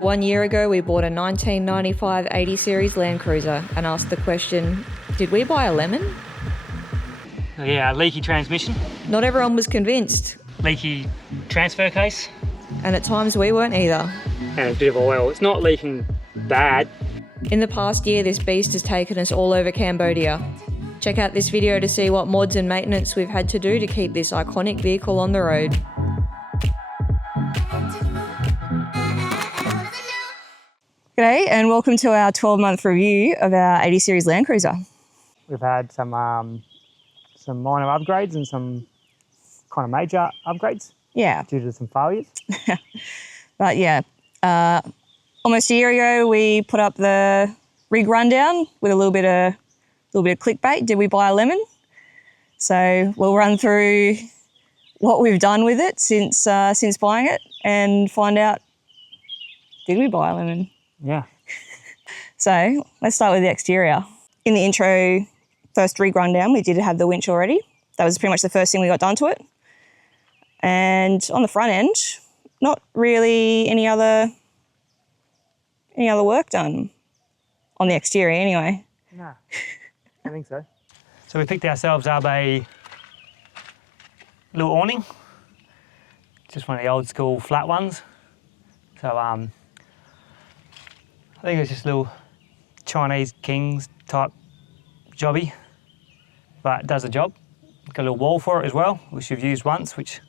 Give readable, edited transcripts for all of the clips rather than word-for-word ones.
1 year ago, we bought a 1995 80 Series Land Cruiser and asked the question, did we buy a lemon? Yeah, leaky transmission, Not everyone was convinced, leaky transfer case, and at times we weren't either. and a bit of oil. It's not leaking bad. In the past year, this beast has taken us all over Cambodia. Check out this video to see what mods and maintenance we've had to do to keep this iconic vehicle on the road. G'day and welcome to our 12-month review of our 80 Series Land Cruiser. We've had some minor upgrades and some kind of major upgrades Yeah, due to some failures. but yeah, almost a year ago we put up the rig rundown with a little bit of clickbait. Did we buy a lemon? So we'll run through what we've done with it since buying it and find out, did we buy a lemon? Yeah. So let's start with the exterior. In the intro, first rig rundown, we did have the winch already. That was pretty much the first thing we got done to it. And on the front end, not really any other work done on the exterior anyway. No, I think so. So we picked ourselves up a little awning, just one of the old school flat ones. So I think it's just a little Chinese Kings type jobby, but it does the job. Got a little wall for it as well, which we've used once, which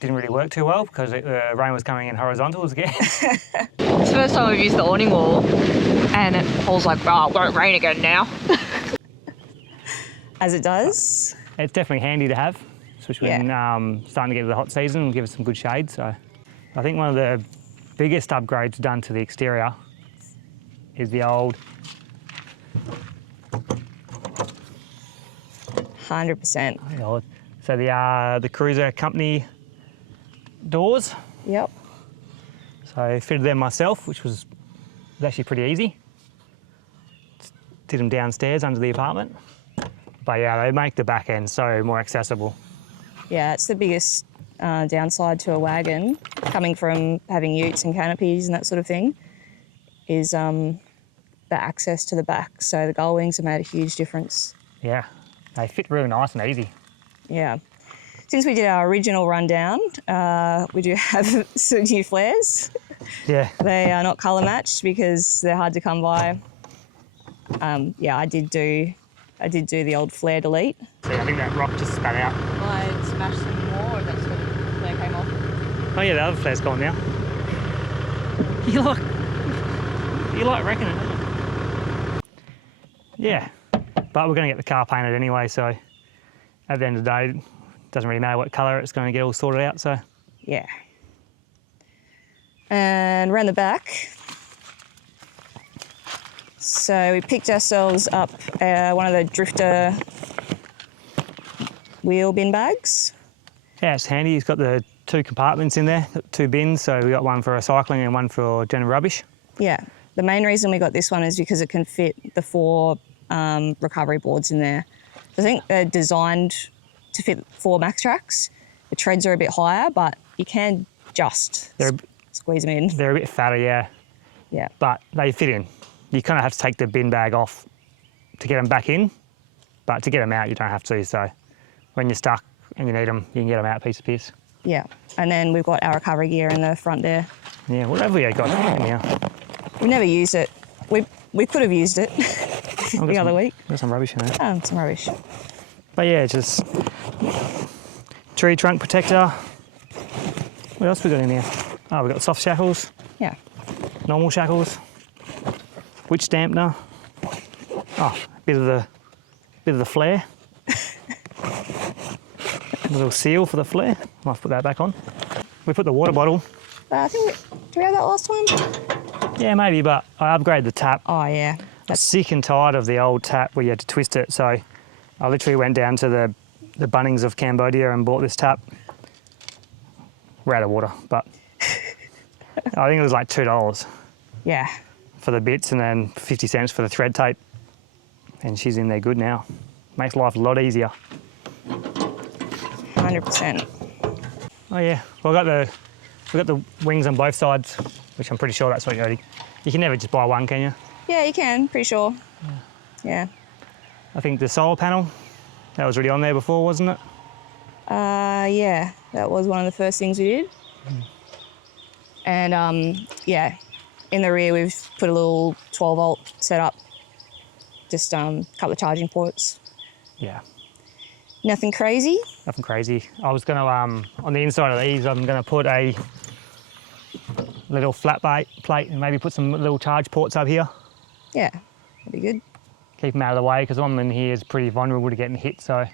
didn't really work too well because rain was coming in horizontals again. It's the first time we've used the awning wall, and Paul's like, oh, it won't rain again now. As it does. It's definitely handy to have, especially when starting to get to the hot season and give us some good shade. So I think one of the biggest upgrades done to the exterior is the old 100%. So the Cruiser company doors. Yep. So I fitted them myself, which was actually pretty easy. Just did them downstairs under the apartment. But yeah, they make the back end so more accessible. Yeah, it's the biggest downside to a wagon, coming from having utes and canopies and that sort of thing, is the access to the back. So the gull wings have made a huge difference. Yeah, they fit really nice and easy. Yeah. Since we did our original rundown, we do have some new flares. Yeah. They are not colour matched because they're hard to come by. Yeah, I did do the old flare delete. See, I think that rock just spat out. I smashed some more, or that's the flare came off. Oh yeah, the other flare's gone now. You like wrecking it, don't you? Yeah, but we're going to get the car painted anyway, so at the end of the day, it doesn't really matter what colour, it's going to get all sorted out, so. Yeah. And around the back, so we picked ourselves up one of the Drifter wheel bin bags. Yeah, it's handy. It's got the two compartments in there, two bins, so we got one for recycling and one for general rubbish. Yeah. The main reason we got this one is because it can fit the 4 recovery boards in there. I think they're designed to fit 4 max tracks. The treads are a bit higher, but you can just squeeze them in. They're a bit fatter, yeah. Yeah. But they fit in. You kind of have to take the bin bag off to get them back in, but to get them out, you don't have to. So when you're stuck and you need them, you can get them out piece of piece. Yeah. And then we've got our recovery gear in the front there. Yeah, what have we got now? We never used it. We could have used it the other week. Got some rubbish in there. Some rubbish. But yeah, just tree trunk protector. What else we got in here? Oh, we've got soft shackles. Yeah. Normal shackles. Witch dampener. Oh, a bit of the flare. A little seal for the flare. Might put that back on. We put the water bottle. I think did we have that last time? Yeah, maybe, but I upgraded the tap. Oh yeah. I'm sick and tired of the old tap where you had to twist it, so I literally went down to the Bunnings of Cambodia and bought this tap. We're out of water, but I think it was like $2. Yeah. For the bits and then 50 cents for the thread tape. And she's in there good now. Makes life a lot easier. 100%. Oh yeah, well I got we've got the wings on both sides, which I'm pretty sure that's what you can never just buy one, can you? Yeah, you can, pretty sure. Yeah. I think the solar panel, that was already on there before, wasn't it? Yeah, that was one of the first things we did. And yeah, in the rear we've put a little 12 volt setup, just a couple of charging ports. Yeah. Nothing crazy. Nothing crazy. I was going to, on the inside of these, I'm going to put a little flat plate and maybe put some little charge ports up here. Yeah, that'd be good. Keep them out of the way because one in here is pretty vulnerable to getting hit, so.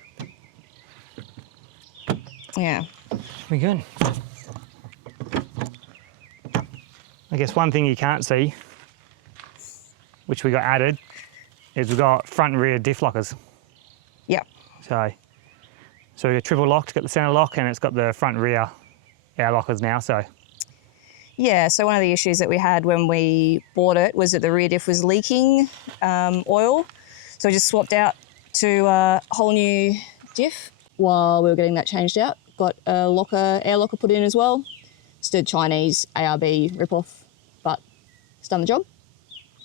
Yeah. Be good. I guess one thing you can't see, which we got added, is we've got front and rear diff lockers. Yep. So we've got triple locked, got the centre lock, and it's got the front and rear air lockers now, so. Yeah, so one of the issues that we had when we bought it was that the rear diff was leaking oil. So we just swapped out to a whole new diff while we were getting that changed out. Got a air locker put in as well. Just a Chinese ARB ripoff, but it's done the job.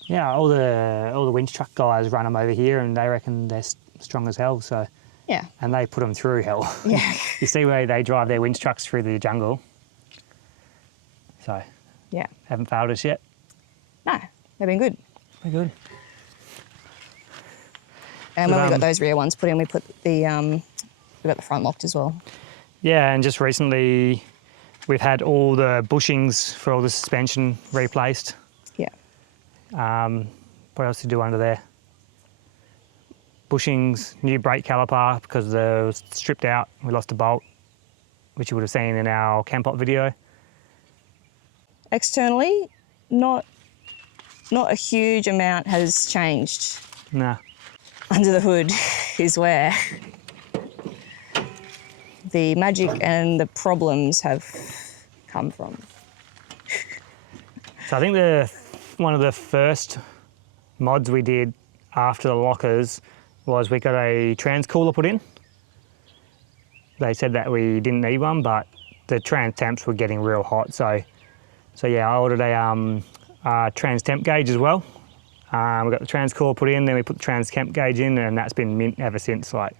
Yeah, all the winch truck guys run them over here and they reckon they're strong as hell, so. Yeah. And they put them through hell. Yeah. You see where they drive their winch trucks through the jungle. So, Yeah. haven't failed us yet. No, they've been good. We're good. And when we got those rear ones put in, we put the we got the front locked as well. Yeah, and just recently we've had all the bushings for all the suspension replaced. Yeah. What else to do under there? Bushings, new brake caliper because it was stripped out. We lost a bolt, which you would have seen in our Campot video. Externally, not a huge amount has changed. Nah. Under the hood is where the magic and the problems have come from. So I think one of the first mods we did after the lockers was we got a trans cooler put in. They said that we didn't need one, but the trans temps were getting real hot. So yeah, I ordered a trans temp gauge as well. We got the trans cooler put in, then we put the trans temp gauge in, and that's been mint ever since. Like,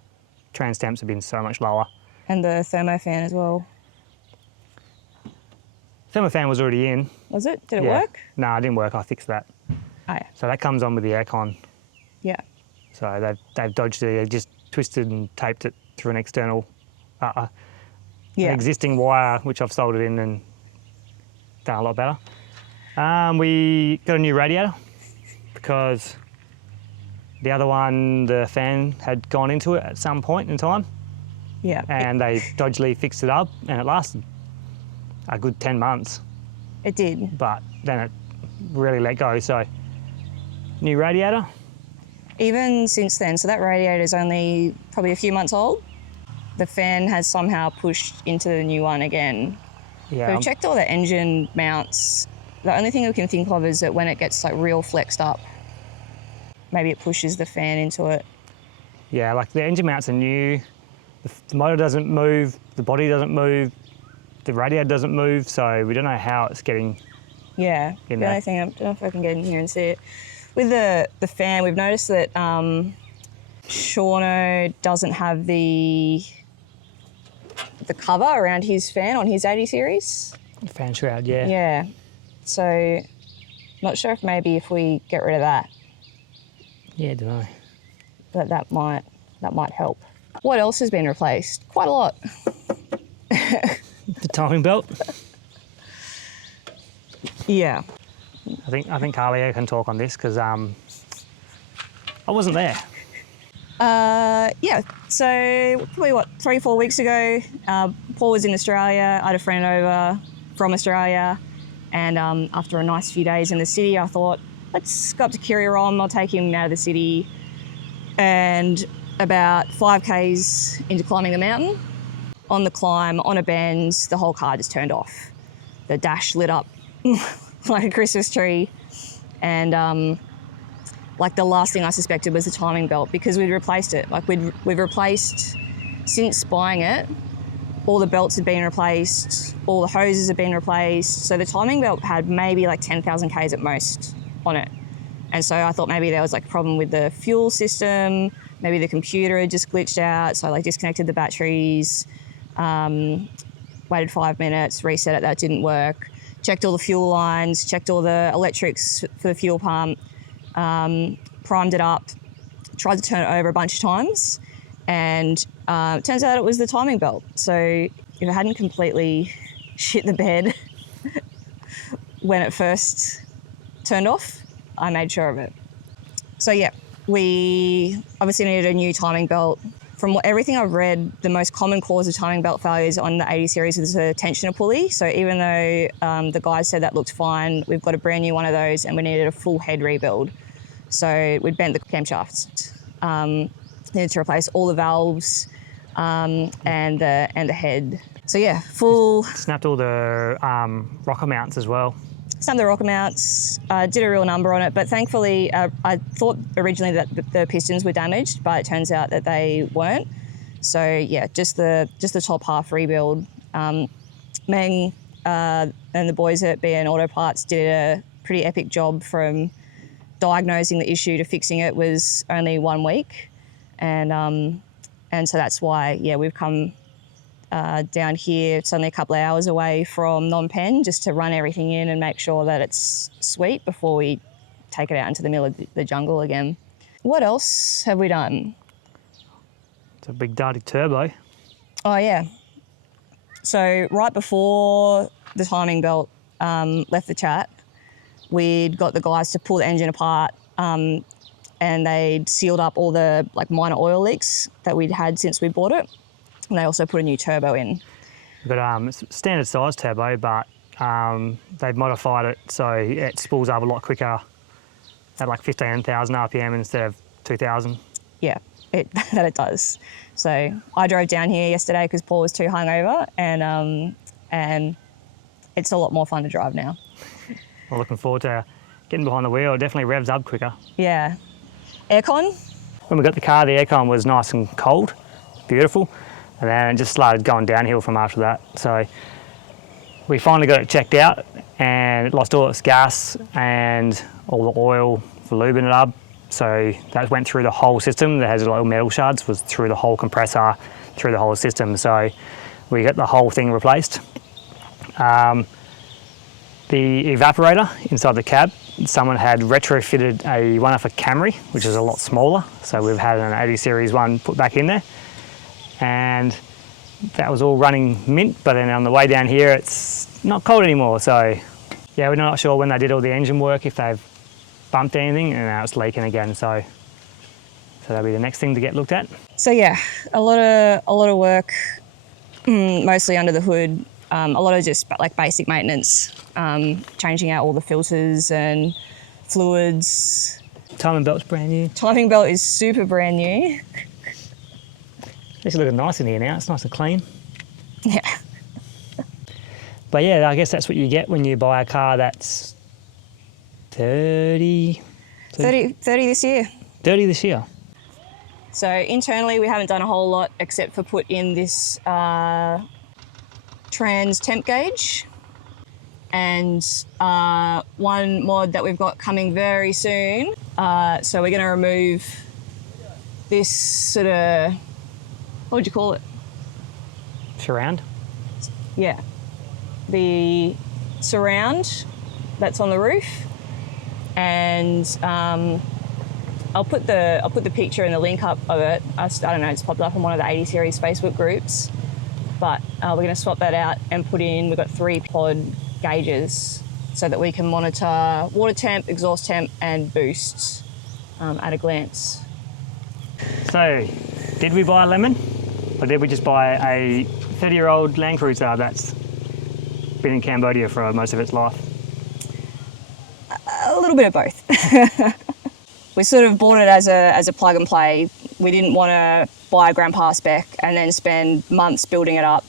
trans temps have been so much lower. And the thermofan as well. Thermofan was already in. Was it? Did it work? No, it didn't work. I fixed that. Oh, yeah. So that comes on with the aircon. Yeah. So they've dodged it. They just twisted and taped it through an external, an existing wire, which I've soldered in and done a lot better. We got a new radiator because the other one, the fan had gone into it at some point in time. Yeah. And they dodgily fixed it up, and it lasted a good 10 months. It did. But then it really let go. So new radiator. Even since then, so that radiator is only probably a few months old. The fan has somehow pushed into the new one again. Yeah. So we've checked all the engine mounts. The only thing we can think of is that when it gets like real flexed up, maybe it pushes the fan into it. Yeah, like the engine mounts are new. The motor doesn't move, the body doesn't move, the radiator doesn't move, so we don't know how it's getting. Yeah, the only thing, I don't know if I can get in here and see it. With the fan, we've noticed that Shauno doesn't have the cover around his fan on his 80 series. Fan shroud, yeah. Yeah, so not sure if maybe if we get rid of that. Yeah, don't know. But that might help. What else has been replaced? Quite a lot. The timing belt. Yeah. I think Carlia can talk on this because I wasn't there. Yeah, so probably 3-4 weeks ago, Paul was in Australia. I had a friend over from Australia, and after a nice few days in the city, I thought, let's go up to Kirirom. I'll take him out of the city. And about 5 k's into climbing the mountain, on the climb, on a bend, the whole car just turned off. The dash lit up like a Christmas tree, and like the last thing I suspected was the timing belt because we'd replaced it. Like we've replaced, since buying it, all the belts had been replaced, all the hoses had been replaced. So the timing belt had maybe like 10,000 Ks at most on it. And so I thought maybe there was like a problem with the fuel system, maybe the computer had just glitched out. So I like disconnected the batteries, waited 5 minutes, reset it, that didn't work. Checked all the fuel lines, checked all the electrics for the fuel pump, primed it up, tried to turn it over a bunch of times, and it turns out it was the timing belt. So if it hadn't completely shit the bed when it first turned off, I made sure of it. So yeah, we obviously needed a new timing belt. From everything I've read, the most common cause of timing belt failures on the 80 series is a tensioner pulley. So even though the guys said that looked fine, we've got a brand new one of those and we needed a full head rebuild. So we'd bent the camshafts, needed to replace all the valves and the head. So yeah, full. Snapped all the rocker mounts as well. Snapped the rocker mounts, did a real number on it, but thankfully I thought originally that the pistons were damaged, but it turns out that they weren't. So yeah, just the top half rebuild. Meng and the boys at BN Auto Parts did a pretty epic job. From diagnosing the issue to fixing it was only 1 week, and so that's why we've come down here. It's only a couple of hours away from Phnom Penh, just to run everything in and make sure that it's sweet before we take it out into the middle of the jungle again. What else have we done? It's a big dirty turbo. Oh yeah. So right before the timing belt left the chat, we'd got the guys to pull the engine apart, and they'd sealed up all the minor oil leaks that we'd had since we bought it. And they also put a new turbo in. We've got a standard size turbo, but they've modified it so it spools up a lot quicker at like 15,000 RPM instead of 2,000. Yeah, it does. So I drove down here yesterday because Paul was too hungover, and it's a lot more fun to drive now. We're looking forward to getting behind the wheel. It definitely revs up quicker. Yeah. Aircon? When we got the car, the aircon was nice and cold, beautiful, and then it just started going downhill from after that. So we finally got it checked out, and it lost all its gas and all the oil for lubing it up. So that went through the whole system. That has little metal shards, was through the whole compressor, through the whole system. So we got the whole thing replaced. The evaporator inside the cab, someone had retrofitted one off a Camry, which is a lot smaller. So we've had an 80 series one put back in there, and that was all running mint. But then on the way down here, it's not cold anymore. So yeah, we're not sure when they did all the engine work if they've bumped anything, and now it's leaking again. So that'll be the next thing to get looked at. So yeah, a lot of work, mostly under the hood. A lot of just basic maintenance, changing out all the filters and fluids. Timing belt's brand new. Timing belt is super brand new. It's looking nice in here now. It's nice and clean. Yeah. But yeah, I guess that's what you get when you buy a car that's 30 this year. 30 this year. So internally, we haven't done a whole lot except for put in this trans temp gauge, and one mod that we've got coming very soon. So we're going to remove this sort of, what would you call it? Surround? Yeah, the surround that's on the roof, and I'll put the picture and the link up of it. I don't know, it's popped up on one of the 80 series Facebook groups. But we're going to swap that out and put in, we've got 3 pod gauges so that we can monitor water temp, exhaust temp and boost at a glance. So, did we buy a Lemon, or did we just buy a 30-year-old Land Cruiser that's been in Cambodia for most of its life? A little bit of both. We sort of bought it as a plug and play. We didn't want to buy a grandpa spec and then spend months building it up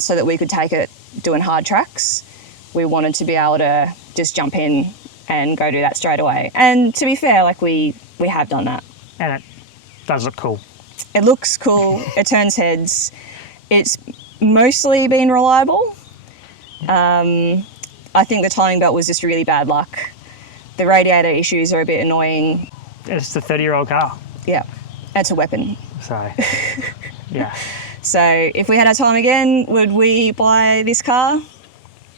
so that we could take it doing hard tracks. We wanted to be able to just jump in and go do that straight away. And to be fair, we have done that. And it does look cool. It looks cool. It turns heads. It's mostly been reliable. I think the timing belt was just really bad luck. The radiator issues are a bit annoying. It's a 30-year-old car. Yeah, it's a weapon. So, yeah. So if we had our time again, would we buy this car?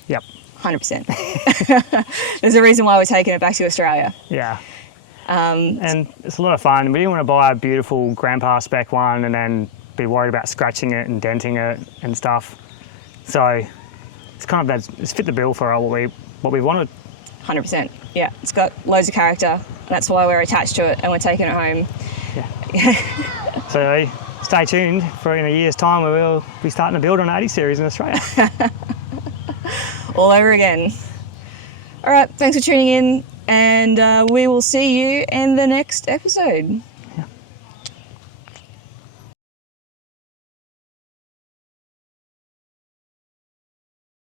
Yep. 100%. There's a reason why we're taking it back to Australia. Yeah. And it's a lot of fun. We didn't want to buy a beautiful grandpa spec one and then be worried about scratching it and denting it and stuff. So it's kind of it's fit the bill for what we wanted. 100%. Yeah, it's got loads of character. And that's why we're attached to it and we're taking it home. Yeah. So stay tuned for in a year's time where we'll be starting to build on 80 series in Australia. All over again. All right, thanks for tuning in, and we will see you in the next episode.